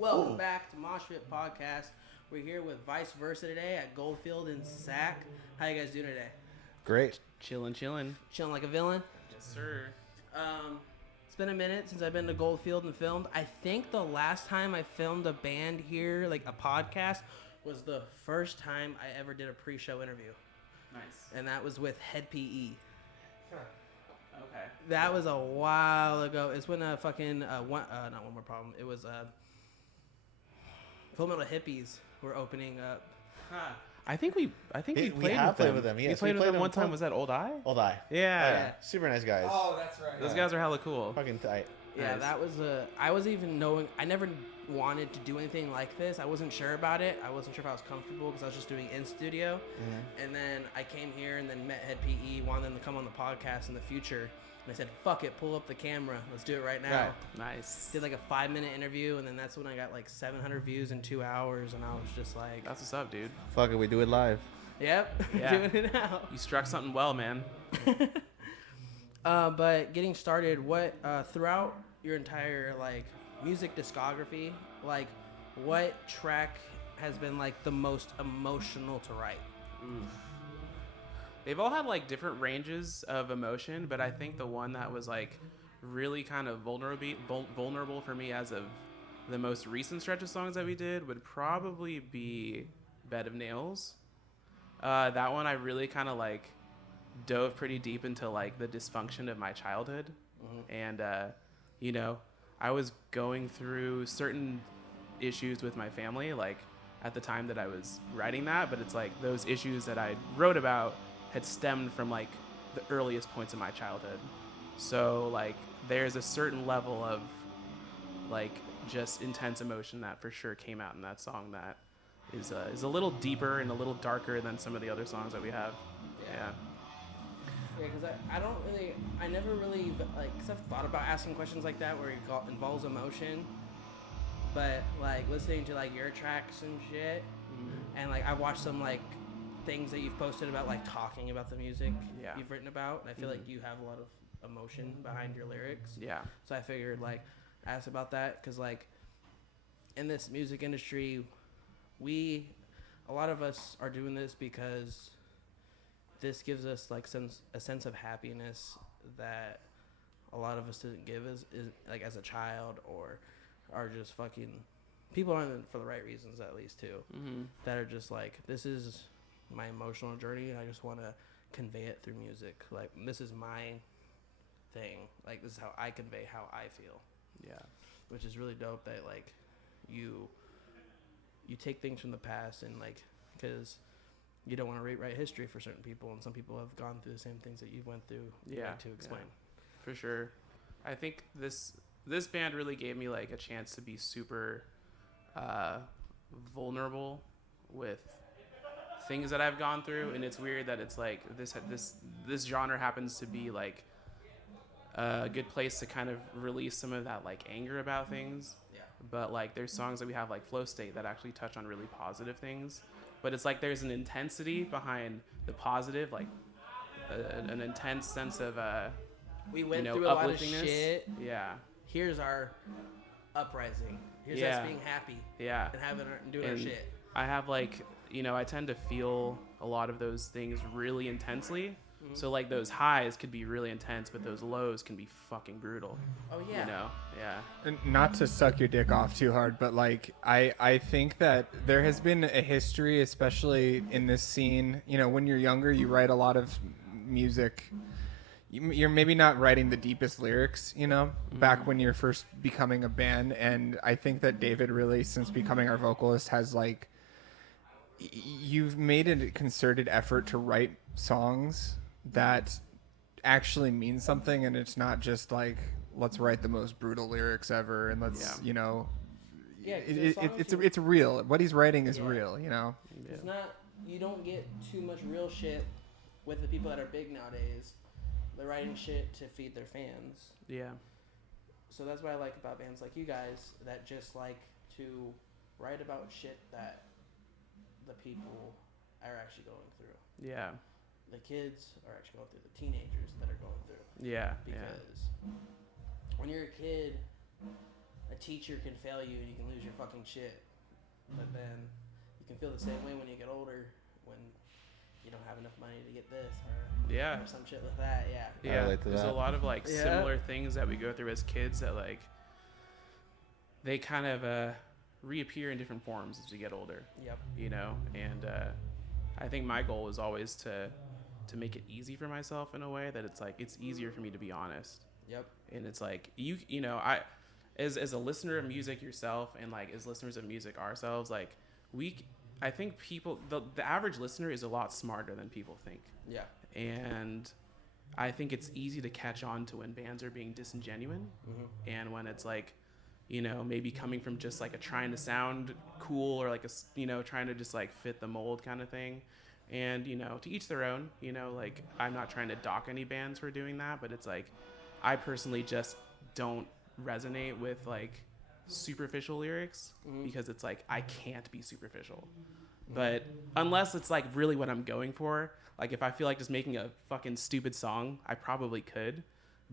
Welcome back to Mosh Pit Podcast. We're here with Vice Versa today at Goldfield in Sac. How you guys doing today? Great. Chilling. Chilling like a villain? Yes, sir. It's been a minute since I've been to Goldfield and filmed. I think the last time I filmed a band here, like a podcast, was the first time I ever did a pre-show interview. Nice. And that was with Head PE. Okay. That was a while ago. It's when not One More Problem. It was Full Metal Hippies were opening up. Huh. I think we played have with them. with them. Yes, we played with them one time. Was that Old Eye? Old Eye. Yeah. Super nice guys. Oh, that's right. Those guys are hella cool. Fucking tight. Yeah, Nice. that was I wasn't even knowing. I never wanted to do anything like this. I wasn't sure about it. I wasn't sure if I was comfortable because I was just doing in studio. Mm-hmm. And then I came here and then met Head PE, wanted them to come on the podcast in the future. And I said, fuck it, pull up the camera. Let's do it right now. Right. Nice. Did like a 5-minute interview, and then that's when I got like 700 views in 2 hours, and I was just like, That's what's up, dude. Fuck it, we do it live. yep, Yeah. doing it now. You struck something well, man. But getting started, what throughout your entire like music discography, like what track has been like the most emotional to write? They've all had like different ranges of emotion, but I think the one that was like really kind of vulnerable for me as of the most recent stretch of songs that we did would probably be Bed of Nails. That one I really kind of like dove pretty deep into like the dysfunction of my childhood. And you know, I was going through certain issues with my family like at the time that I was writing that, but it's like those issues that I wrote about had stemmed from like the earliest points of my childhood. So like there's a certain level of like just intense emotion that for sure came out in that song that is a little deeper and a little darker than some of the other songs that we have. Yeah. Yeah, because I never really like, cause I've thought about asking questions like that where it involves emotion, but like listening to like your tracks and shit, and like I've watched some like things that you've posted about like talking about the music you've written about, and I feel like you have a lot of emotion behind your lyrics. Yeah. So I figured like ask about that, because like in this music industry, a lot of us are doing this because this gives us like a sense of happiness that a lot of us didn't give is like as a child, or are just fucking people aren't in it for the right reasons, at least too. That are just like, this is my emotional journey and I just want to convey it through music. Like, this is my thing. Like, this is how I convey how I feel. Yeah. Which is really dope that like you take things from the past, and like, because you don't want to rewrite history for certain people, and some people have gone through the same things that you went through. To explain. For sure. I think this band really gave me like a chance to be super vulnerable with things that I've gone through, and it's weird that it's like this genre happens to be like a good place to kind of release some of that like anger about things. Yeah. But like there's songs that we have like Flow State that actually touch on really positive things, but it's like there's an intensity behind the positive, like an intense sense of we went through a lot of upliftingness. shit. Yeah. Here's our uprising. Here's us being happy. Yeah. And doing our shit. I have like, I tend to feel a lot of those things really intensely. So like those highs could be really intense, but those lows can be fucking brutal. Oh yeah. Yeah. And not to suck your dick off too hard, but like I think that there has been a history, especially in this scene. When you're younger, you write a lot of music. You're maybe not writing the deepest lyrics, back when you're first becoming a band. And I think that David really, since becoming our vocalist, has like, you've made a concerted effort to write songs that actually mean something, and it's not just like, let's write the most brutal lyrics ever and let's it's real. What he's writing is real. It's not, you don't get too much real shit with the people that are big nowadays. They're writing shit to feed their fans. Yeah. So that's what I like about bands like you guys, that just like to write about shit that the people are actually going through. Yeah. The kids are actually going through, the teenagers that are going through. Yeah. Because when you're a kid, a teacher can fail you and you can lose your fucking shit. But then you can feel the same way when you get older, when you don't have enough money to get this or some shit like that. Yeah, there's a lot of like similar things that we go through as kids that like they kind of reappear in different forms as we get older. Yep. You know, and I think my goal is always to make it easy for myself in a way that it's like it's easier for me to be honest. Yep. And it's like you know, I as a listener of music yourself and like as listeners of music ourselves, like I think people the average listener is a lot smarter than people think. Yeah. And I think it's easy to catch on to when bands are being disingenuous, and when it's like, you know, maybe coming from just like a trying to sound cool or like a, you know, trying to just like fit the mold kind of thing. And, you know, to each their own, you know, like I'm not trying to dock any bands for doing that, but it's like I personally just don't resonate with like superficial lyrics because it's like I can't be superficial. But unless it's like really what I'm going for, like if I feel like just making a fucking stupid song, I probably could.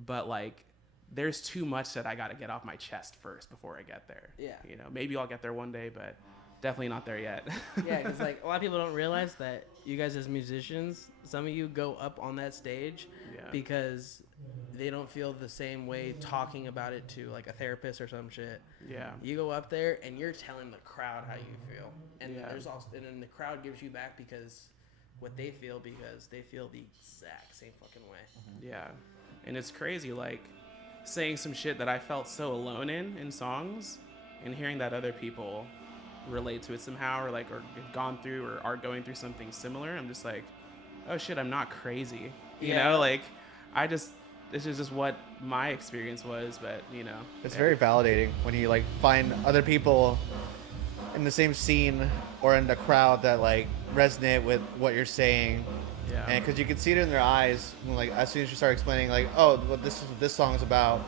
But like there's too much that I got to get off my chest first before I get there. Yeah. You know, maybe I'll get there one day, but definitely not there yet. Yeah, because like a lot of people don't realize that you guys as musicians, some of you go up on that stage because they don't feel the same way talking about it to like a therapist or some shit. Yeah. You go up there and you're telling the crowd how you feel, and there's also, and then the crowd gives you back because what they feel, because they feel the exact same fucking way. Yeah, and it's crazy, like saying some shit that I felt so alone in songs, and hearing that other people relate to it somehow, or like, or gone through, or are going through something similar. I'm just like, oh shit, I'm not crazy. You know, like this is just what my experience was, but you know. It's very validating when you like find other people in the same scene or in the crowd that like resonate with what you're saying. Yeah. And because you can see it in their eyes, like as soon as you start explaining, like, oh, what this song is about,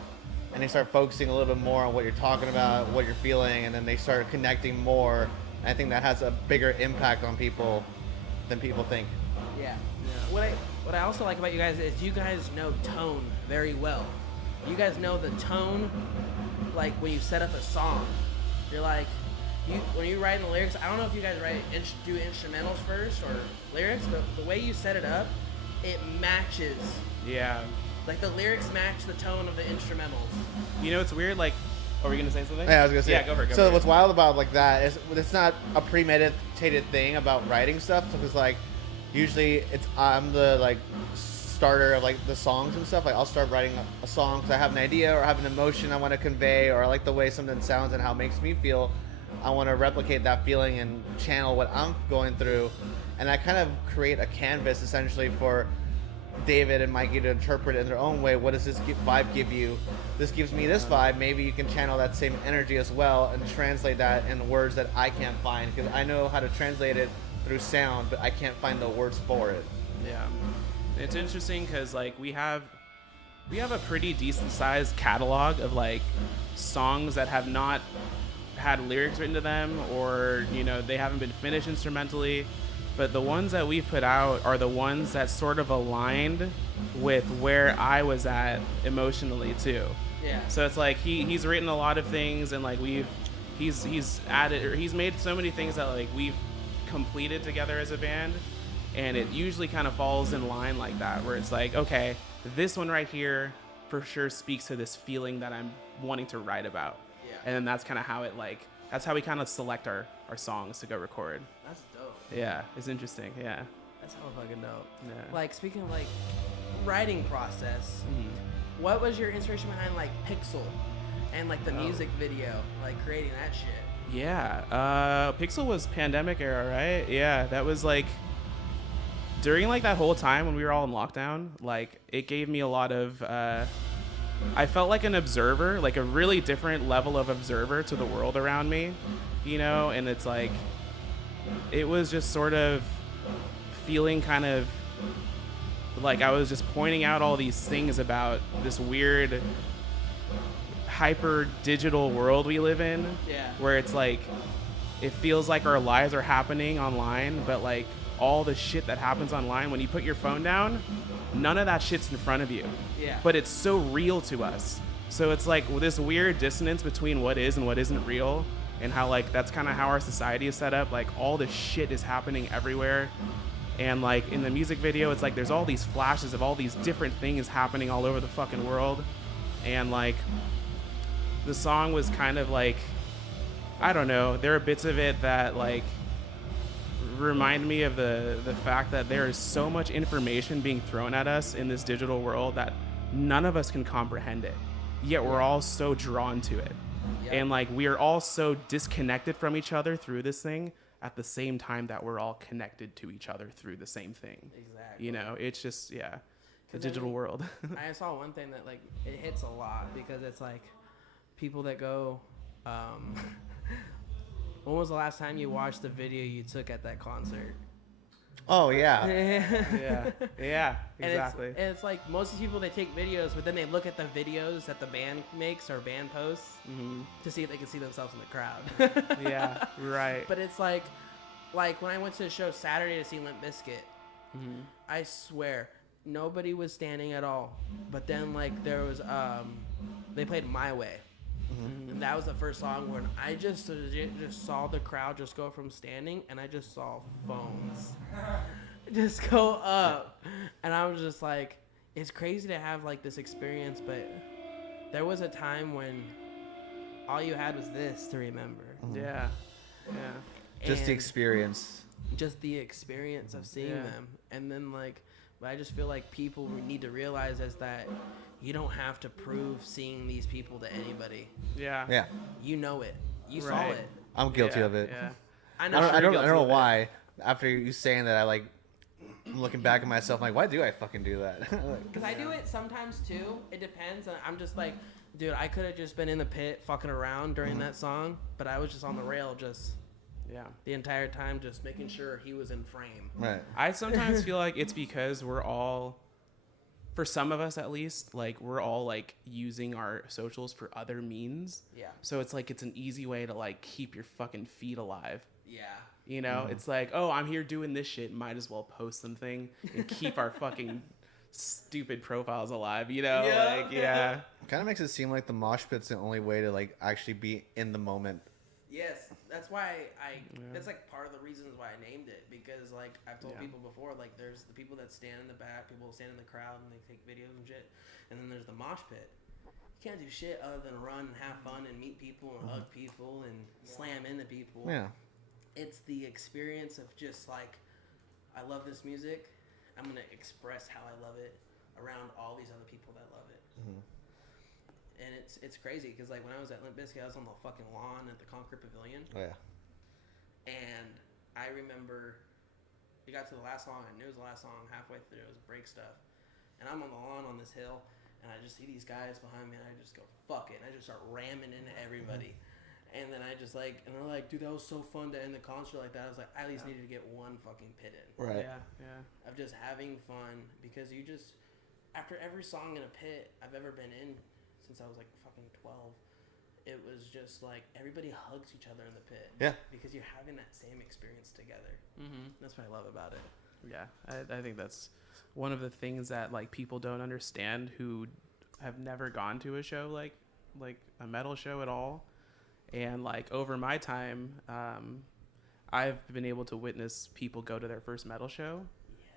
and they start focusing a little bit more on what you're talking about, what you're feeling, and then they start connecting more. And I think that has a bigger impact on people than people think. Yeah. What I also like about you guys is you guys know tone very well. You guys know the tone, like when you set up a song. You're like, when you write the lyrics, I don't know if you guys do instrumentals first or lyrics, but the way you set it up, it matches. Yeah. Like the lyrics match the tone of the instrumentals. You know, it's weird, like, are we going to say something? Yeah, I was going to say. Yeah, go for it. So what's wild about like that is it's not a premeditated thing about writing stuff. Because like usually I'm the like starter of like the songs and stuff. Like I'll start writing a song because I have an idea or I have an emotion I want to convey, or I like the way something sounds and how it makes me feel. I want to replicate that feeling and channel what I'm going through. And I kind of create a canvas essentially for David and Mikey to interpret it in their own way. What does this vibe give you? This gives me this vibe. Maybe you can channel that same energy as well and translate that in words that I can't find, because I know how to translate it through sound, but I can't find the words for it. Yeah. It's interesting because like we have a pretty decent sized catalog of like songs that have not had lyrics written to them, or you know, they haven't been finished instrumentally. But the ones that we've put out are the ones that sort of aligned with where I was at emotionally too. Yeah. So it's like he's written a lot of things, and like he's added, or he's made so many things that like we've completed together as a band, and it usually kind of falls in line like that, where it's like, okay, this one right here for sure speaks to this feeling that I'm wanting to write about. Yeah. And then that's kind of how that's how we kind of select our songs to go record. That's dope. Yeah, it's interesting. Yeah. That's hella fucking dope. Yeah. Like, speaking of like writing process, what was your inspiration behind like Pixel and like the music video, like creating that shit? Yeah. Pixel was pandemic era, right? Yeah, that was like during like that whole time when we were all in lockdown. Like, it gave me a lot of I felt like an observer, like a really different level of observer to the world around me, you know? And it's like, it was just sort of feeling kind of like I was just pointing out all these things about this weird hyper digital world we live in, where it's like, it feels like our lives are happening online, but like all the shit that happens online, when you put your phone down, none of that shit's in front of you. Yeah. But it's so real to us. So it's like this weird dissonance between what is and what isn't real, and how like that's kind of how our society is set up. Like all this shit is happening everywhere, and like in the music video, it's like there's all these flashes of all these different things happening all over the fucking world, and like the song was kind of like, I don't know, there are bits of it that like remind me of the fact that there is so much information being thrown at us in this digital world that none of us can comprehend it, yet we're all so drawn to it. Yep. And like we are all so disconnected from each other through this thing at the same time that we're all connected to each other through the same thing. Exactly. You know, it's just the digital world. I saw one thing that like it hits a lot because it's like people that go when was the last time you watched the video you took at that concert? Oh yeah. Yeah, exactly. And it's like most of these people, they take videos, but then they look at the videos that the band makes or band posts to see if they can see themselves in the crowd. Yeah, right. But it's like when I went to the show Saturday to see Limp Bizkit, I swear nobody was standing at all. But then like there was they played My Way. And that was the first song when I just saw the crowd just go from standing, and I just saw phones just go up, and I was just like, it's crazy to have like this experience, but there was a time when all you had was this to remember. Yeah. Just the experience. Just the experience of seeing them, and then like, but I just feel like people need to realize is that you don't have to prove seeing these people to anybody. Yeah. You know it. You saw it. I'm guilty of it. Yeah. I don't know why. After you saying that, I'm looking back at myself, I'm like, why do I fucking do that? Because I do it sometimes too. It depends. I'm just like, dude, I could have just been in the pit fucking around during that song, but I was just on the rail the entire time, just making sure he was in frame. Right. I sometimes feel like it's because we're all, for some of us at least, like we're all like using our socials for other means. Yeah. So it's like it's an easy way to like keep your fucking feed alive. Yeah. You know, it's like, oh, I'm here doing this shit. Might as well post something and keep our fucking stupid profiles alive. You know, It kind of makes it seem like the mosh pit's the only way to like actually be in the moment. Yes, that's why that's like part of the reasons why I named it, because like I've told people before, like there's the people that stand in the back, people stand in the crowd and they take videos and shit, and then there's the mosh pit. You can't do shit other than run and have fun and meet people and hug people and slam into people. Yeah, it's the experience of just like, I love this music, I'm gonna express how I love it around all these other people that love it. And it's crazy because like when I was at Limp Bizkit, I was on the fucking lawn at the Concord Pavilion. Oh yeah. And I remember it got to the last song. I knew it was the last song. Halfway through, it was break stuff, and I'm on the lawn on this hill, and I just see these guys behind me, and I just go fuck it, and I just start ramming into everybody. And then I just like, and they're like, dude, that was so fun to end the concert like that. I was like, I at least needed to get one fucking pit in. Right. Yeah. Of just having fun, because you just, after every song in a pit I've ever been in, since I was like fucking 12, it was just like everybody hugs each other in the pit. Yeah. Because you're having that same experience together. That's what I love about it. Yeah, I think that's one of the things that like people don't understand who have never gone to a show like a metal show at all. And like over my time, I've been able to witness people go to their first metal show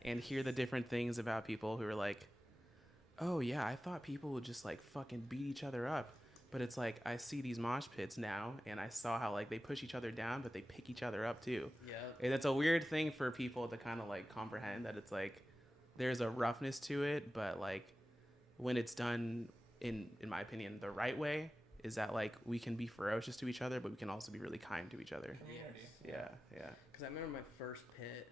and hear the different things about people who are like, oh yeah, I thought people would just like fucking beat each other up, but it's like I see these mosh pits now, and I saw how like they push each other down, but they pick each other up too. Yeah, and it's a weird thing for people to kind of like comprehend, that it's like there's a roughness to it, but like when it's done in my opinion the right way, is that like we can be ferocious to each other, but we can also be really kind to each other. Yes. Yeah. Because I remember my first pit,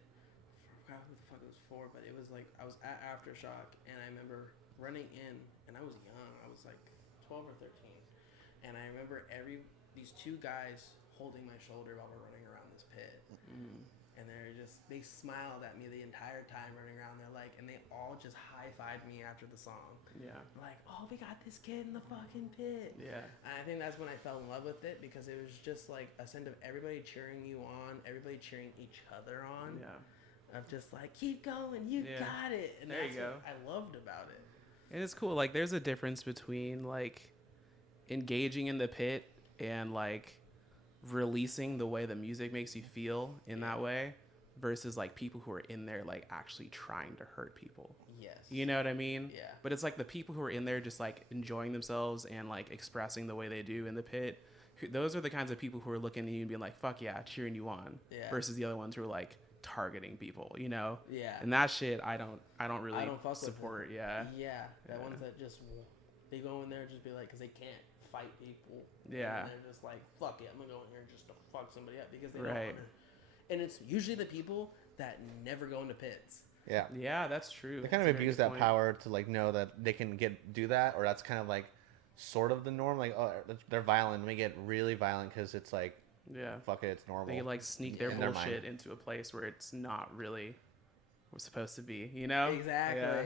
I forgot who the fuck it was for, but it was like I was at Aftershock, and I remember running in, and I was young. I was like 12 or 13, and I remember these two guys holding my shoulder while we're running around this pit, and they smiled at me the entire time running around. They're like, and they all just high-fived me after the song. Yeah, like, oh, we got this kid in the fucking pit. Yeah, and I think that's when I fell in love with it, because it was just like a sense of everybody cheering you on, everybody cheering each other on. Yeah, of just like, keep going, you got it. And there you go. What I loved about it. And it's cool. Like, there's a difference between like engaging in the pit and like releasing the way the music makes you feel in that way versus like people who are in there like actually trying to hurt people. Yes. You know what I mean? Yeah. But it's like the people who are in there just like enjoying themselves and like expressing the way they do in the pit. Those are the kinds of people who are looking at you and being like, fuck yeah, cheering you on. Yeah. Versus the other ones who are like targeting people, you know? Yeah. And that shit, I don't really fuck support. with Yeah. Yeah. That ones that just, they go in there and just be like, because they can't fight people. Yeah. And they're just like, fuck it, I'm going to go in here just to fuck somebody up because they don't Right. want to. And it's usually the people that never go into pits. Yeah. Yeah, that's true. They kind of abuse that power to like know that they can do that, or that's kind of like sort of the norm. Like, oh, they're violent. They get really violent because it's like, yeah, fuck it, it's normal. They can like sneak their bullshit into a place where it's not really what's supposed to be, you know? Exactly. Yeah.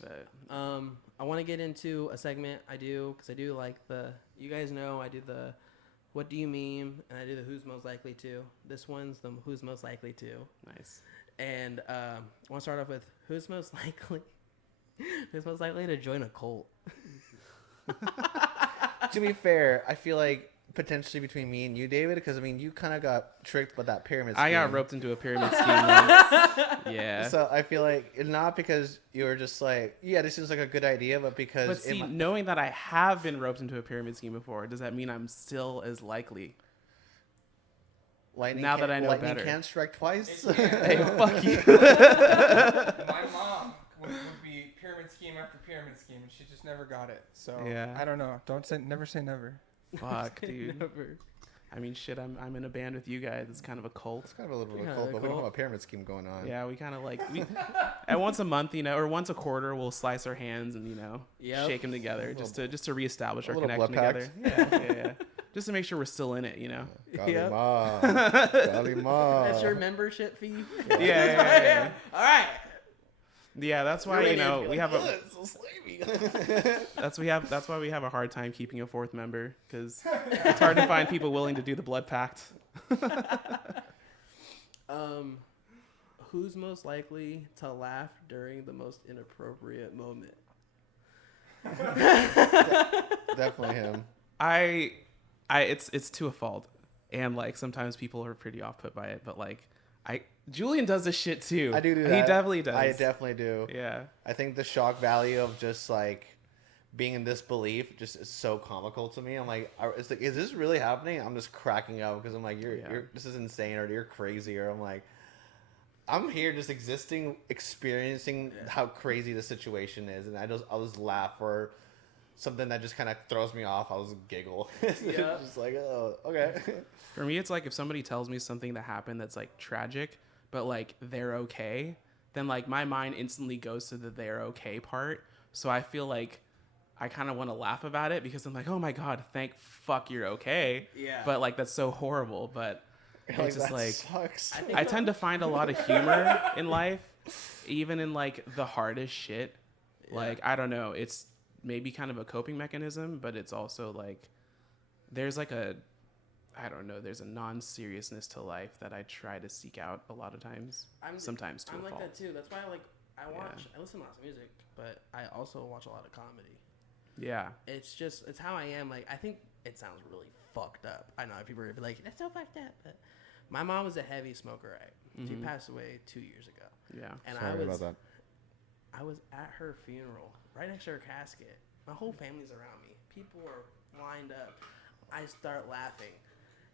But, I want to get into a segment I do because I do like you guys know I do the what do you meme and I do the who's most likely to. This one's the who's most likely to. nice. And I want to start off with who's most likely to join a cult. To be fair, I feel like potentially between me and you, David, because I mean you kind of got tricked with that pyramid scheme. I got roped into a pyramid scheme once. Yeah. So I feel like it's not because you were just like, yeah, this seems like a good idea, but because But see, knowing that I have been roped into a pyramid scheme before, does that mean I'm still as likely? lightning now that I know lightning better. can't strike twice. Hey, fuck you. My mom would be pyramid scheme after pyramid scheme, and she just never got it. So Yeah. I don't know. Never say never. Fuck, dude. I mean, shit, I'm in a band with you guys. It's kind of a cult. It's kind of a little bit of Yeah, a cult, but we don't cult. have a pyramid scheme going on. Yeah, we kind of like at once a month, you know, or once a quarter, we'll slice our hands and shake them together just to reestablish our little connection blood together. Yeah. Just to make sure we're still in it, you know. Yep. Kalima. That's your membership fee. Yeah. All right. Yeah, that's why we have a. It's so slavey. That's why we have a hard time keeping a fourth member because it's hard to find people willing to do the blood pact. Who's most likely to laugh during the most inappropriate moment? Definitely him. It's to a fault, and like sometimes people are pretty off put by it, but like Julian does this shit too. I do that. He definitely does. I definitely do. Yeah. I think the shock value of just like being in disbelief just is so comical to me. I'm like, it's like, is this really happening? I'm just cracking up because I'm like, you're this is insane, or you're crazy, or I'm like, I'm here just existing, experiencing how crazy the situation is, and I'll just laugh, or something that just kind of throws me off, I'll just giggle. Yeah. Just like, oh, okay. For me, it's like if somebody tells me something that happened that's like tragic, but like they're okay, then like my mind instantly goes to the they're okay part. So I feel like I kind of want to laugh about it because I'm like, oh my God, thank fuck you're okay. Yeah. But like that's so horrible. But it's just that like sucks. I tend to find a lot of humor in life, even in like the hardest shit. Yeah. Like I don't know, it's maybe kind of a coping mechanism, but it's also like there's like there's a non-seriousness to life that I try to seek out a lot of times. Sometimes to a I'm like fault. that too. That's why I listen to lots of music, but I also watch a lot of comedy. Yeah. It's how I am. Like, I think it sounds really fucked up. I know people are gonna be like, that's so fucked up, but my mom was a heavy smoker, right? She passed away 2 years ago. Yeah. And Sorry about that. I was at her funeral, right next to her casket. My whole family's around me. People are lined up. I start laughing.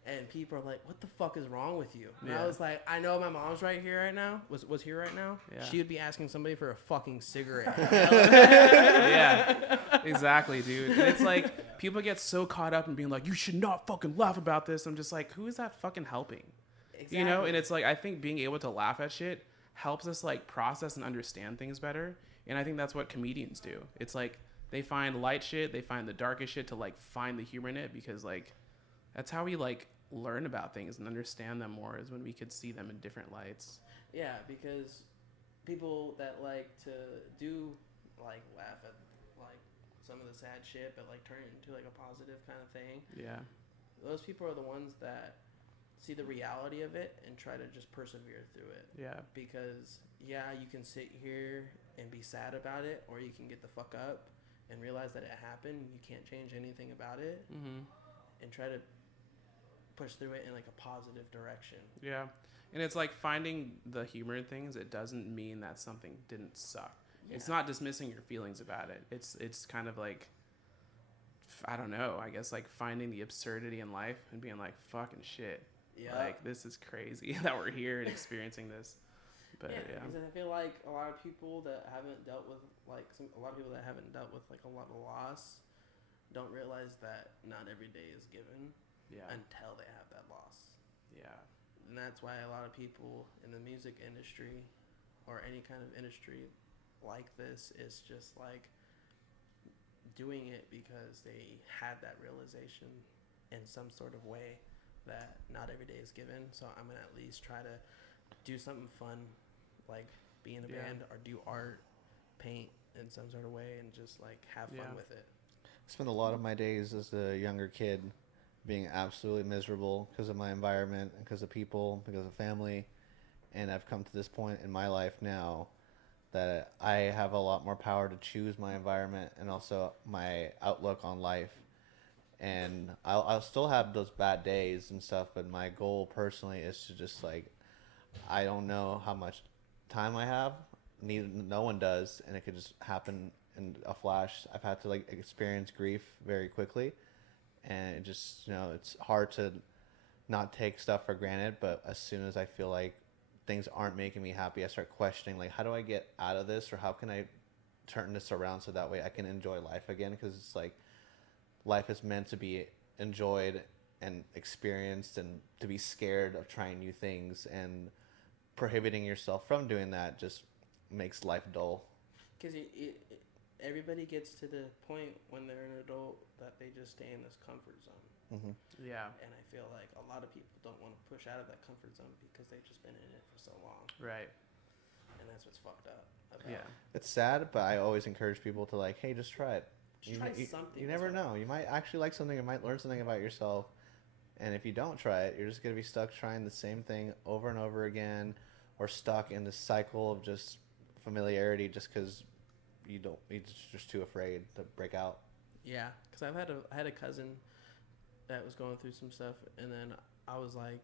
And people are like, what the fuck is wrong with you? And I was like, I know my mom's right here right now. Was here right now. Yeah. She would be asking somebody for a fucking cigarette. Yeah. Exactly, dude. And it's like people get so caught up in being like, you should not fucking laugh about this. I'm just like, who is that fucking helping? Exactly. You know? And it's like, I think being able to laugh at shit helps us like process and understand things better. And I think that's what comedians do. It's like they find light shit, they find the darkest shit to like find the humor in it, because like that's how we like learn about things and understand them more, is when we could see them in different lights. Yeah, because people that like to do like laugh at like some of the sad shit, but like turn it into like a positive kind of thing. Yeah. Those people are the ones that see the reality of it and try to just persevere through it. Yeah. Because you can sit here and be sad about it, or you can get the fuck up and realize that it happened. You can't change anything about it, and try to push through it in like a positive direction. Yeah. And it's like finding the humor in things. It doesn't mean that something didn't suck. Yeah. It's not dismissing your feelings about it. It's kind of like, I don't know, I guess like finding the absurdity in life and being like, fucking shit. Yeah. Like, this is crazy that we're here and experiencing this. But yeah. Because I feel like a lot of people that haven't dealt with a lot of people that haven't dealt with like a lot of loss don't realize that not every day is given until they have that loss. Yeah. And that's why a lot of people in the music industry or any kind of industry like this is just like doing it because they had that realization in some sort of way that not every day is given. So I'm going to at least try to do something fun, like be in a band or do art, paint in some sort of way, and just like have fun with it. I spent a lot of my days as a younger kid being absolutely miserable because of my environment and because of people, because of family. And I've come to this point in my life now that I have a lot more power to choose my environment and also my outlook on life. And I'll still have those bad days and stuff, but my goal personally is to just like, I don't know how much time I have. No one does, and it could just happen in a flash. I've had to like experience grief very quickly. And it just, it's hard to not take stuff for granted. But as soon as I feel like things aren't making me happy, I start questioning, like, how do I get out of this? Or how can I turn this around so that way I can enjoy life again? Because it's like life is meant to be enjoyed and experienced, and to be scared of trying new things and prohibiting yourself from doing that just makes life dull. Because everybody gets to the point when they're an adult that they just stay in this comfort zone. Mm-hmm. Yeah. And I feel like a lot of people don't want to push out of that comfort zone because they've just been in it for so long. Right. And that's what's fucked up. It's sad, but I always encourage people to like, hey, just try it. Try something. You never know. You might actually like something. You might learn something about yourself. And if you don't try it, you're just going to be stuck trying the same thing over and over again, or stuck in this cycle of just familiarity just because you're just too afraid to break out. Yeah, because I had a cousin that was going through some stuff, and then I was like,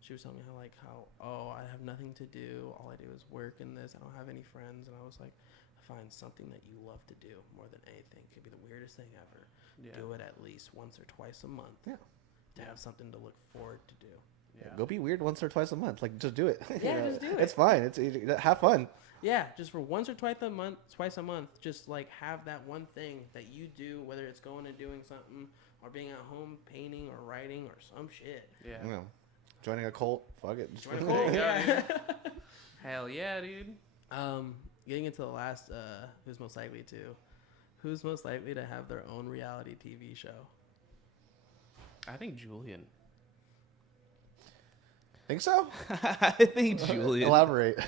she was telling me how I have nothing to do, all I do is work in this, I don't have any friends, and I was like, find something that you love to do more than anything. It could be the weirdest thing ever. Yeah. Do it at least once or twice a month. Yeah. To have something to look forward to do. Yeah. Go be weird once or twice a month. Like, just do it. Yeah, just do it. It's fine. It's have fun. Yeah, just for once or twice a month, just like have that one thing that you do, whether it's going and doing something or being at home painting or writing or some shit. Yeah. Joining a cult. Fuck it. Join a cult. Yeah. Hell yeah, dude. Getting into the last, who's most likely to have their own reality TV show? I think Julian. Think so? I think Julian. Elaborate.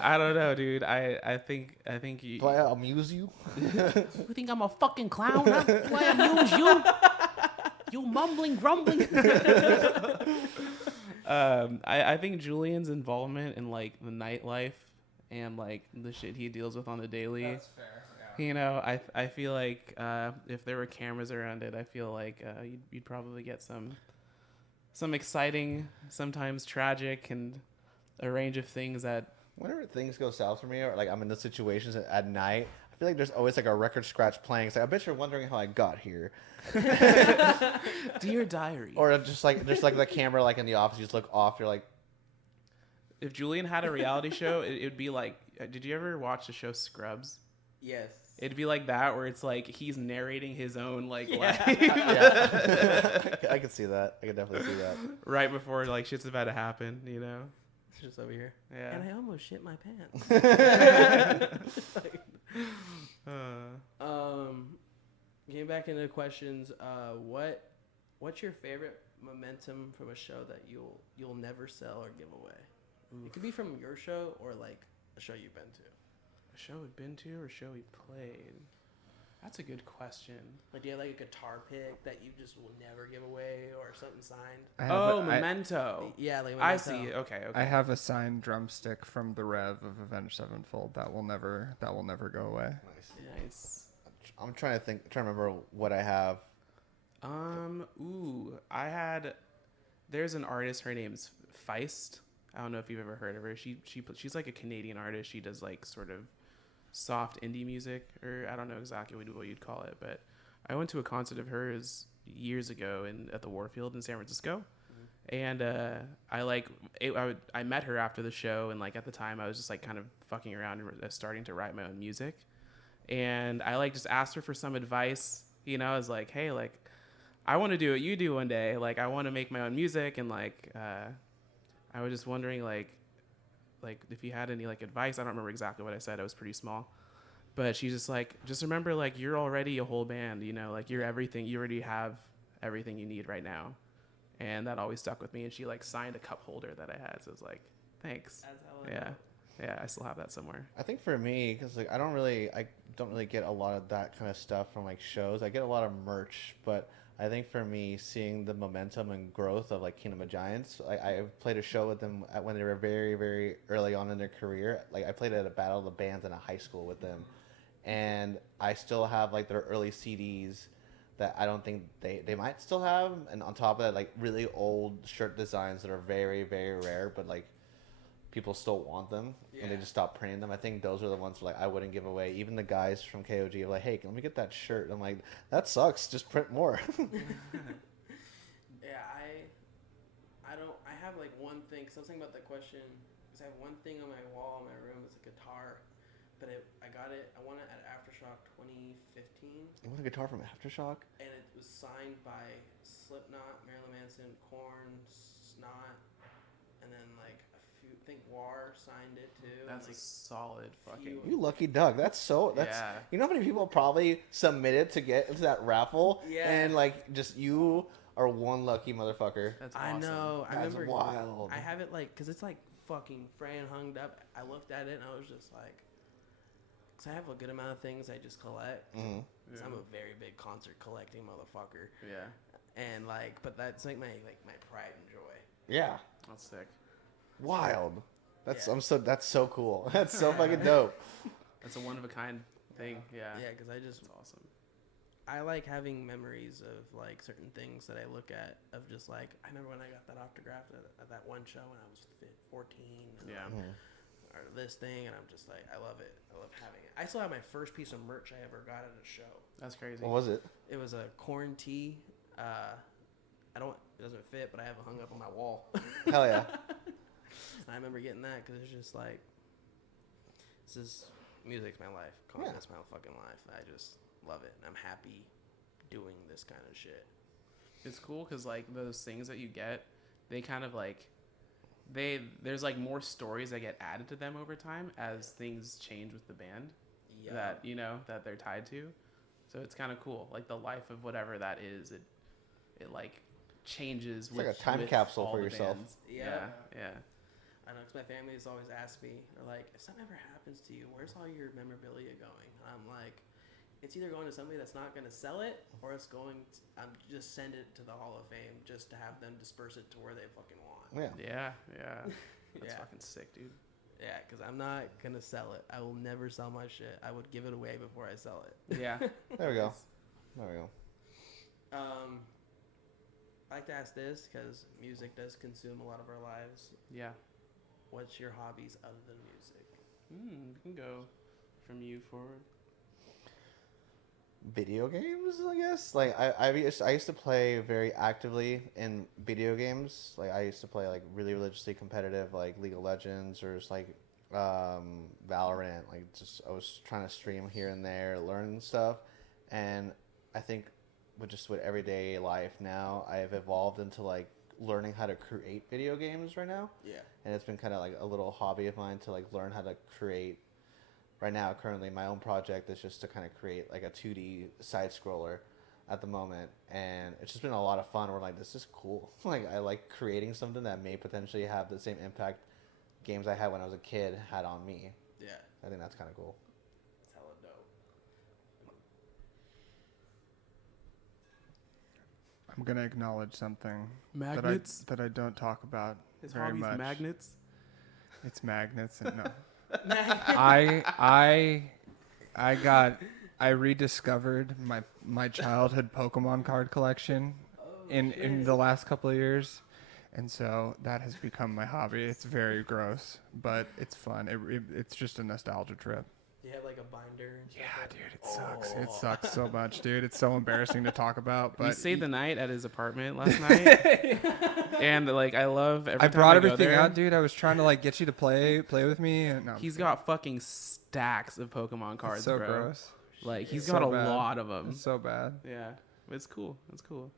I don't know, dude. I think you. Do I amuse you? You think I'm a fucking clown? Huh? Do I amuse you? You mumbling, grumbling. I think Julian's involvement in like the nightlife and like the shit he deals with on the daily. That's fair. Yeah. You know, I feel like if there were cameras around it, I feel like you'd probably get some exciting, sometimes tragic, and a range of things that. Whenever things go south for me, or like I'm in those situations at night, I feel like there's always like a record scratch playing. It's like, I bet you're wondering how I got here. Dear diary. Or just like the camera like in the office, you just look off. You're like, if Julian had a reality show, it would be like. Did you ever watch the show Scrubs? Yes. It'd be like that, where it's like he's narrating his own life. Yeah. I could see that. I could definitely see that. Right before like shit's about to happen, you know. It's just over here. Yeah. And I almost shit my pants. Getting back into the questions, what's your favorite momentum from a show that you'll never sell or give away? It could be from your show or like a show you've been to. A show we've been to or a show we played? That's a good question. Like, do you have like a guitar pick that you just will never give away or something signed? Memento. Yeah, like Memento. I see. Okay. I have a signed drumstick from the Rev of Avenged Sevenfold that will never go away. Nice. I'm trying to remember what I have. There's an artist. Her name's Feist. I don't know if you've ever heard of her. She's like a Canadian artist. She does like sort of soft indie music, or I don't know exactly what you'd call it. But I went to a concert of hers years ago at the Warfield in San Francisco, and I met her after the show, and like at the time I was just like kind of fucking around and starting to write my own music, and I like just asked her for some advice. You know, I was like, hey, like I want to do what you do one day. Like I want to make my own music, and like I was just wondering like if you had any like advice. I don't remember exactly what I said. I was pretty small. But she's just like, just remember, like, you're already a whole band, you know, like you're everything. You already have everything you need right now. And that always stuck with me. And she like signed a cup holder that I had. So I was like, thanks. Yeah. I still have that somewhere. I think for me, because like I don't really get a lot of that kind of stuff from like shows. I get a lot of merch, but I think for me, seeing the momentum and growth of like Kingdom of Giants, I played a show with them when they were very, very early on in their career. Like I played at a Battle of the Bands in a high school with them. And I still have like their early CDs that I don't think they might still have. And on top of that, like really old shirt designs that are very, very rare, but like people still want them and they just stopped printing them. I think those are the ones like I wouldn't give away. Even the guys from KOG are like, hey, let me get that shirt. I'm like, that sucks. Just print more. Yeah, I have like one thing, because I was thinking about that question, because I have one thing on my wall in my room. It's a guitar. But I got it. I won it at Aftershock 2015. You want a guitar from Aftershock? And it was signed by Slipknot, Marilyn Manson, Korn, Snot, and then like I think War signed it too. That's like a solid fucking. You lucky duck. Yeah. You know how many people probably submitted to get into that raffle? Yeah. And like just you are one lucky motherfucker. That's awesome. I know. I That's remember. wild. I have it like, because it's like fucking frayed and hung up. I looked at it and I was just like, because I have a good amount of things I just collect. Mm-hmm. Because I'm a very big concert collecting motherfucker. Yeah. And like, but that's like my pride and joy. Yeah. That's sick. Wild. That's Yeah. That's so cool. That's so fucking dope. That's a one of a kind thing. Yeah. Yeah, because That's awesome. I like having memories of like certain things that I look at of just like, I remember when I got that autograph at that one show when I was 14. And Yeah. or this thing, and I'm just like, I love it. I love having it. I still have my first piece of merch I ever got at a show. That's crazy. What was it? It was a Korn tee. It doesn't fit, but I have it hung up on my wall. Hell yeah. I remember getting that because it's just like, music's my life. That's my fucking life. I just love it, and I'm happy doing this kind of shit. It's cool because like those things that you get, they kind of like, there's like more stories that get added to them over time as things change with the band. Yeah. That you know that they're tied to. So it's kind of cool. Like the life of whatever that is, it like changes. It's like a time capsule for yourself. Yeah. I know, because my family has always asked me, they're like, if something ever happens to you, where's all your memorabilia going? And I'm like, it's either going to somebody that's not going to sell it, or it's going to, just send it to the Hall of Fame just to have them disperse it to where they fucking want. Yeah. That's Yeah. fucking sick, dude. Yeah, because I'm not going to sell it. I will never sell my shit. I would give it away before I sell it. Yeah. There we go. I like to ask this because music does consume a lot of our lives. Yeah. What's your hobbies other than music? We can go from you forward. Video games, I guess. Like I used to play very actively in video games. Like I used to play like really religiously competitive, like League of Legends or just like Valorant. Like just I was trying to stream here and there, learn stuff, and I think with everyday life now, I have evolved into like learning how to create video games right now. Yeah. And it's been kind of like a little hobby of mine to like learn how to create. Right now, currently, my own project is just to kind of create like a 2D side scroller at the moment, and it's just been a lot of fun. We're like, this is cool. Like I like creating something that may potentially have the same impact games I had when I was a kid had on me. Yeah. I think that's kind of cool. It's hella dope. I'm gonna acknowledge something Magnets? that I don't talk about His very hobby's much. magnets. It's magnets, and no. I got I rediscovered my childhood Pokemon card collection in the last couple of years. And so that has become my hobby. It's very gross, but it's fun. It's just a nostalgia trip. Do you have like a binder? And stuff Yeah, like dude, it sucks. It sucks so much, dude. It's so embarrassing to talk about. But We stayed the night at his apartment last night, and like I love. Every I time brought go everything there, out, dude. I was trying to like get you to play with me. And no, He's got fucking stacks of Pokemon cards, it's so bro. gross. Like he's It's got so a bad. lot of them. It's so bad. Yeah, it's cool. It's cool.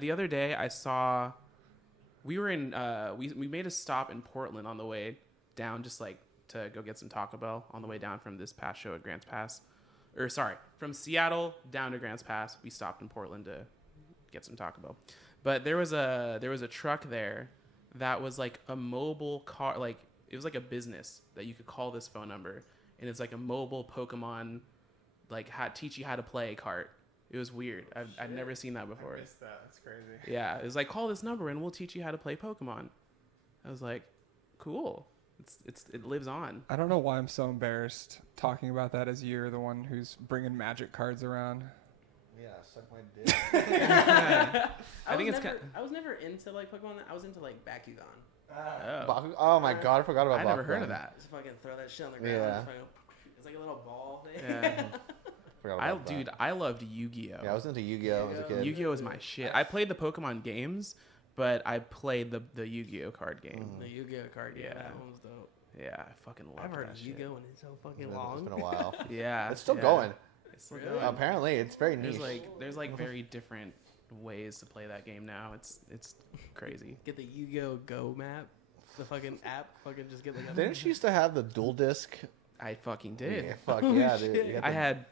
The other day I saw, we were in we made a stop in Portland on the way down, just like to go get some Taco Bell on the way down from this past show at Grants Pass, or sorry, from Seattle down to Grants Pass. We stopped in Portland to get some Taco Bell, but there was a truck there that was like a mobile car, like it was like a business that you could call this phone number, and it's like a mobile Pokemon, like teach you how to play cart. It was weird. I've never seen that before. I missed that. That's crazy. Yeah, it was like, call this number and we'll teach you how to play Pokemon. I was like, cool. It lives on. I don't know why I'm so embarrassed talking about that as you're the one who's bringing magic cards around. Yeah, suck my dick. I think I was never into like Pokemon. I was into like Bakugan. Oh my god, I forgot about I never Bakugan. heard of that. Just fucking throw that shit on the ground. Yeah. Just fucking, it's like a little ball thing. Yeah. Forgot about that. I loved Yu-Gi-Oh. Yeah, I was into Yu-Gi-Oh as a kid. Yu-Gi-Oh was my shit. I played the Pokemon games, but I played the Yu-Gi-Oh card game. The Yu-Gi-Oh card. Yeah, Yeah. that one was dope. Yeah, I fucking loved I've heard that of shit. Yu-Gi-Oh and it's so fucking It's long. been a while. Yeah, It's still yeah. going. It's still Really? going. Apparently, it's very niche. There's like very different ways to play that game now. It's crazy. Get the Yu-Gi-Oh Go map, the fucking app. Fucking just get like a. Didn't you used to have the dual disc? I fucking did. Yeah, fuck yeah, dude. You I had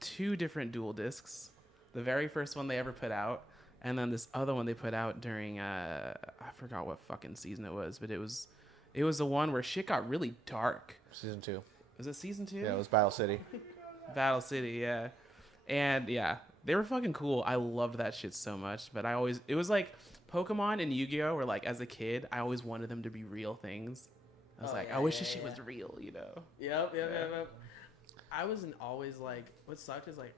2 different dual discs. The very first one they ever put out, and then this other one they put out during I forgot what fucking season it was, but it was the one where shit got really dark. Season 2. Was it season 2? Yeah, it was Battle City. Battle City, yeah. And yeah, they were fucking cool. I loved that shit so much, but it was like Pokemon and Yu-Gi-Oh were like, as a kid, I always wanted them to be real things. I was Oh, I wish this shit was real, you know? Yep. I wasn't always like. What sucked is like.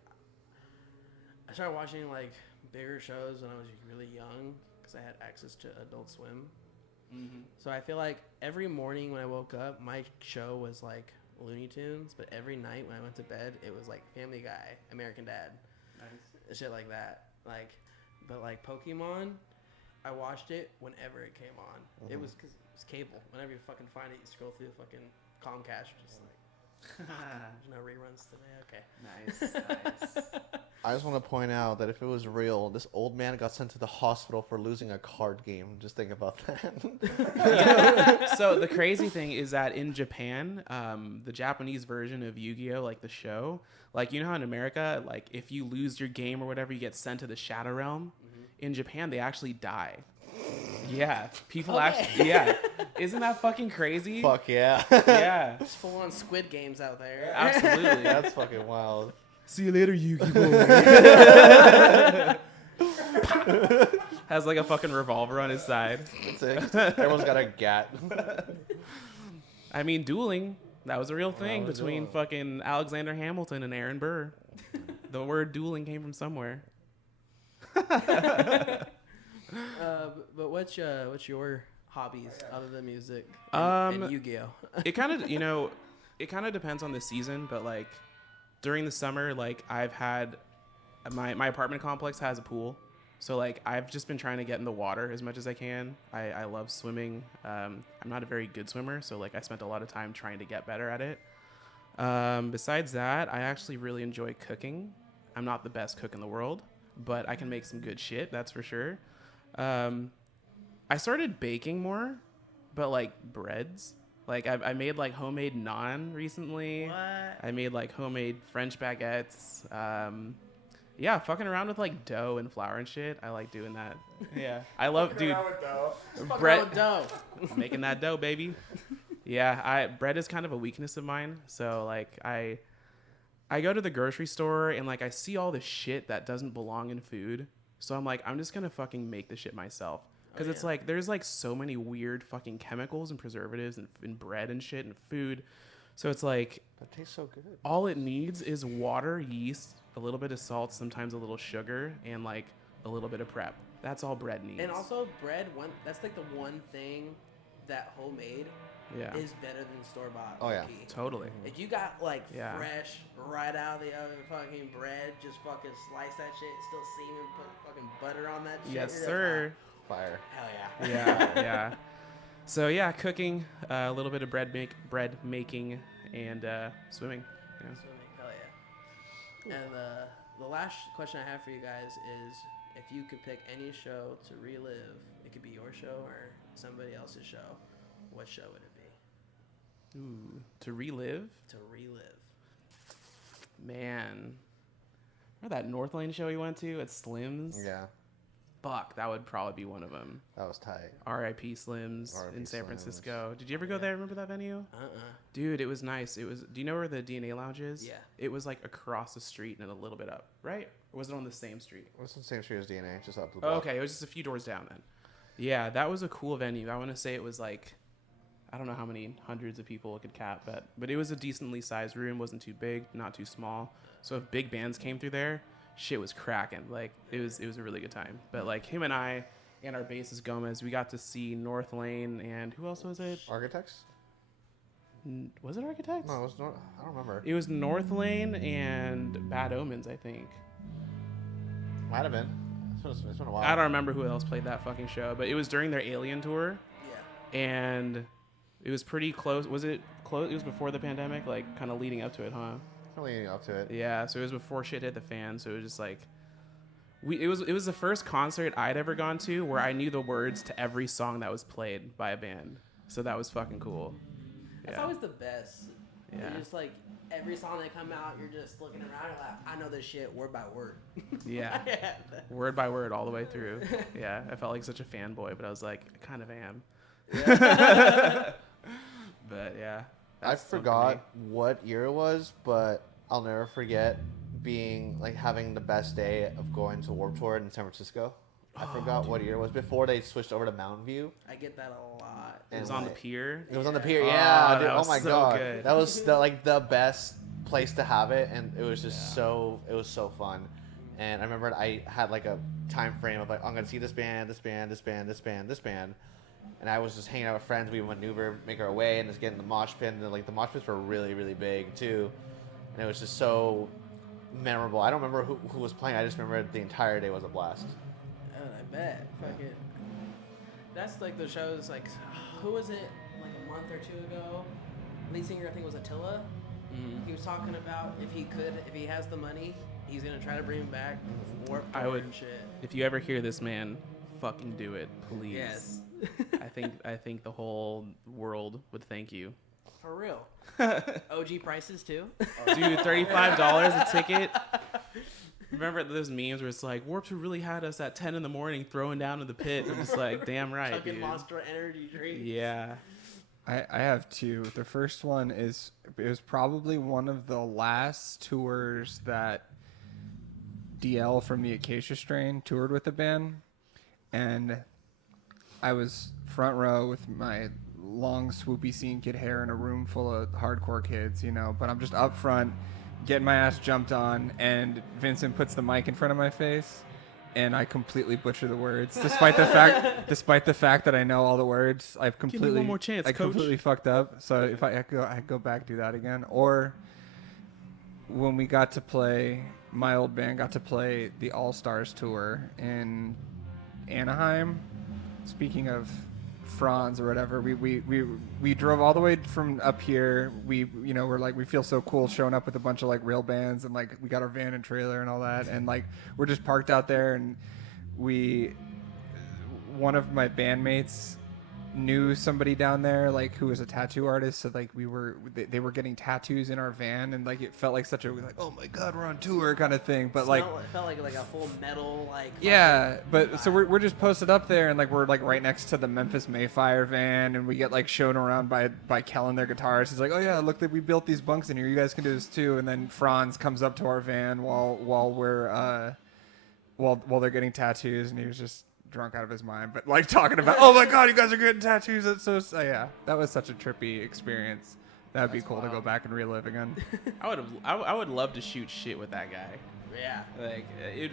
I started watching like bigger shows when I was really young because I had access to Adult Swim. Mm-hmm. So I feel like every morning when I woke up, my show was like Looney Tunes, but every night when I went to bed, it was like Family Guy, American Dad, Nice. shit like that. Like, but like Pokemon, I watched it whenever it came on. Mm-hmm. It was because it was cable. Whenever you fucking find it, you scroll through the fucking Comcast, you're just like, there's no reruns today. Okay. Nice. I just want to point out that if it was real, this old man got sent to the hospital for losing a card game. Just think about that. So the crazy thing is that in Japan, the Japanese version of Yu-Gi-Oh, like the show, like you know how in America, like if you lose your game or whatever, you get sent to the Shadow Realm. Mm-hmm. In Japan, they actually die. Yeah, people actually. Yeah, isn't that fucking crazy? Fuck yeah. Yeah, There's full on Squid Games out there. absolutely. That's fucking wild. See you later, Yu-Gi-Oh. Has like a fucking revolver on his side. That's it. Everyone's got a gat. I mean, dueling. That was a real thing was between dueling. fucking Alexander Hamilton and Aaron Burr. The word dueling came from somewhere. But what's your hobbies other than music Um, and Yu-Gi-Oh? It kind of, it kind of depends on the season, but like during the summer, like I've had my apartment complex has a pool. So like I've just been trying to get in the water as much as I can. I love swimming. I'm not a very good swimmer, so like I spent a lot of time trying to get better at it. Besides that, I actually really enjoy cooking. I'm not the best cook in the world, but I can make some good shit, that's for sure. I started baking more, but like breads. Like I made like homemade naan recently. What? I made like homemade French baguettes. Yeah, fucking around with like dough and flour and shit. I like doing that. Yeah, I love, dude. Bread, Dough. making that dough, baby. Yeah, bread is kind of a weakness of mine. So like I go to the grocery store and like I see all the shit that doesn't belong in food. So I'm like, I'm just gonna fucking make the shit myself. Because it's like there's like so many weird fucking chemicals and preservatives in bread and shit and food. So it's like That tastes so good. all it needs is water, yeast, a little bit of salt, sometimes a little sugar, and like a little bit of prep. That's all bread needs. And also bread, that's like the one thing that homemade is better than store-bought. Oh, yeah. Totally. If you got like fresh, right out of the oven fucking bread, just fucking slice that shit, still steaming, put fucking butter on that shit. Yes, you're sir. Fire. Hell yeah. Yeah, yeah. So yeah, cooking, a little bit of bread making, and swimming. Yeah. Swimming, hell yeah. And the last question I have for you guys is, if you could pick any show to relive, it could be your show or somebody else's show, what show would it be? Ooh, to relive? To relive. Man. Remember that North Lane show we went to at Slim's? Yeah, Fuck, that would probably be one of them. that was tight. R.I.P. Slim's R.I.P. in San Slim's. Francisco. Did you ever go there? Remember that venue? Dude, it was nice. It was. Do you know where the DNA Lounge is? Yeah. It was like across the street and a little bit up, right? Or was it on the same street? What's the same street as DNA? Just up the Oh, block. okay, it was just a few doors down then. Yeah, that was a cool venue. I want to say it was like, I don't know how many hundreds of people it could cap, but it was a decently sized room. Wasn't too big, not too small. So if big bands came through there, shit was cracking. Like it was a really good time. But like him and I and our bassist Gomez, we got to see North Lane and who else was it? Architects? Was it Architects? No, it was not. I don't remember. It was North Lane and Bad Omens, I think. Might have been. It's been a while. I don't remember who else played that fucking show, but it was during their Alien tour. Yeah. And it was pretty close. Was it close? It was before the pandemic, like kind of leading up to it, huh? Leading up to it. Yeah. So it was before shit hit the fan. So it was just like, it was the first concert I'd ever gone to where I knew the words to every song that was played by a band. So that was fucking cool. That's Yeah. always the best. Yeah. You're just like, every song that come out, you're just looking around, you're like, I know this shit word by word. Yeah. Yeah. Word by word all the way through. Yeah. I felt like such a fanboy, but I was like, I kind of am. Yeah. But yeah. I that's something forgot for me. what year it was, but I'll never forget having the best day of going to Warped Tour in San Francisco. I forgot what year it was before they switched over to Mountain View. I get that a lot. It was And, on the like, pier. It was on the pier, Oh, yeah. Dude, that was oh my so god, good. that was the best place to have it, and it was just it was so fun. And I remember I had like a time frame of like, I'm gonna see this band, this band, this band, this band, this band. And I was just hanging out with friends. We would maneuver, make our way, and just get in the mosh pit. And like the mosh pits were really, really big too. And it was just so memorable. I don't remember who was playing. I just remember the entire day was a blast. Oh, I bet. Fucking. That's like the shows. Like, who was it? Like a month or two ago. Lead singer, I think, was Attila. Mhm. He was talking about if he has the money, he's gonna try to bring him back. Warped I Tour would- and shit. If you ever hear this, man, fucking do it, please. Yes. I think the whole world would thank you. For real. OG prices too. Dude, $35 a ticket. Remember those memes where it's like, Warped Tour really had us at 10 in the morning throwing down in the pit. I'm just like, damn right, Fucking dude. Monster Energy drink. Yeah. I have two. The first one it was probably one of the last tours that DL from the Acacia Strain toured with the band, and I was front row with my long swoopy scene kid hair in a room full of hardcore kids, but I'm just up front getting my ass jumped on, and Vincent puts the mic in front of my face, and I completely butcher the words, despite the fact that I know all the words. I've completely Give me one more chance, I coach. completely fucked up. So if I go back, do that again. Or when we got to play, my old band got to play the All Stars tour in Anaheim. Speaking of Franz or whatever, we drove all the way from up here. We're like, we feel so cool showing up with a bunch of like real bands, and like we got our van and trailer and all that, and like we're just parked out there, and one of my bandmates knew somebody down there like who was a tattoo artist, so like they were getting tattoos in our van, and like it felt like such a like, oh my god, we're on tour kind of thing, but like It felt like a full metal like. yeah, fucking but vibe. so we're just posted up there, and like we're like right next to the Memphis Mayfire van, and we get like shown around by Kellen, their guitarist. He's like, oh yeah, look, that we built these bunks in here, you guys can do this too. And then Franz comes up to our van while we're while they're getting tattoos, and he was just drunk out of his mind, but like talking about, oh my god, you guys are getting tattoos. That's so yeah, that was such a trippy experience. That'd be That's cool to go wild. back and relive again. I would love to shoot shit with that guy. Yeah. Like,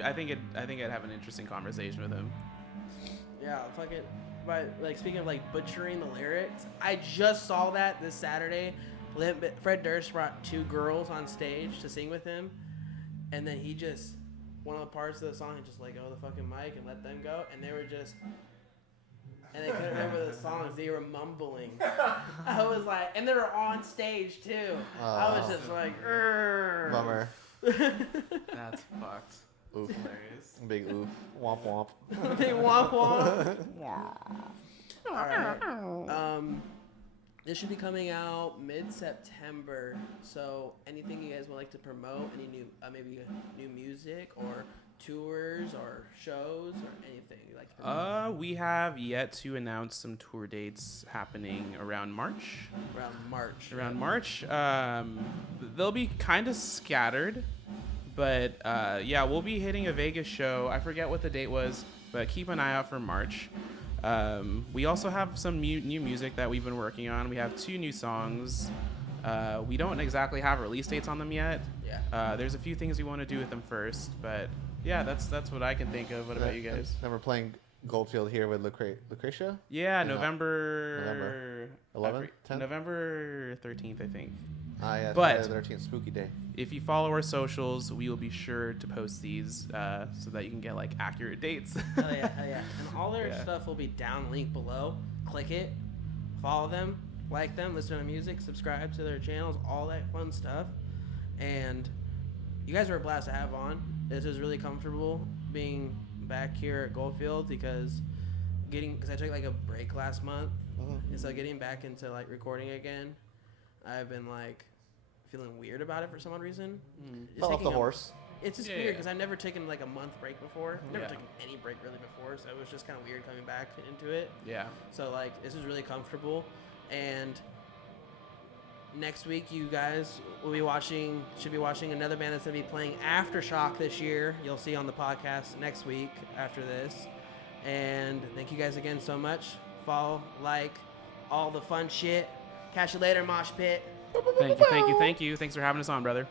I think I'd have an interesting conversation with him. Yeah, fucking. But like speaking of like butchering the lyrics, I just saw that this Saturday. Fred Durst brought 2 girls on stage to sing with him, and then he just one of the parts of the song he just let go of the fucking mic and let them go, and they were just. And they couldn't remember the songs. They were mumbling. I was like, and they were on stage too. I was just like, "Urgh." Bummer. That's fucked. Oof. Hilarious. Big oof. Womp womp. Big womp womp. All right. This should be coming out mid-September. So, anything you guys would like to promote? Any new, maybe new music or tours or shows or anything you like to promote? We have yet to announce some tour dates happening around March. Around March. They'll be kind of scattered, but yeah, we'll be hitting a Vegas show. I forget what the date was, but keep an eye out for March. We also have some new music that we've been working on. We have 2 new songs. We don't exactly have release dates on them yet. Yeah. There's a few things we want to do with them first, but yeah, that's what I can think of. What about you guys? And we're playing Goldfield here with Lucretia. Yeah, No. November 11th, 10th? November 13th, I think. Yeah, But- Friday the 13th, spooky day. If you follow our socials, we will be sure to post these so that you can get like accurate dates. Hell yeah, hell yeah. And all their Yeah. stuff will be down linked below. Click it, follow them, like them, listen to music, subscribe to their channels, all that fun stuff. And you guys were a blast to have on. This is really comfortable being back here at Goldfield because I took like a break last month. Mm-hmm. And so getting back into like recording again, I've been like feeling weird about it for some odd reason. Just Fell off taking the horse. It's just Yeah, weird yeah. because I've never taken like a month break before. Never Yeah. taken any break really before, so it was just kind of weird coming back into it. Yeah. So like this is really comfortable, and next week you guys should be watching another band that's gonna be playing Aftershock this year. You'll see on the podcast next week after this. And thank you guys again so much. Follow, like, all the fun shit. Catch you later, Mosh Pit. Thank you. Thanks for having us on, brother.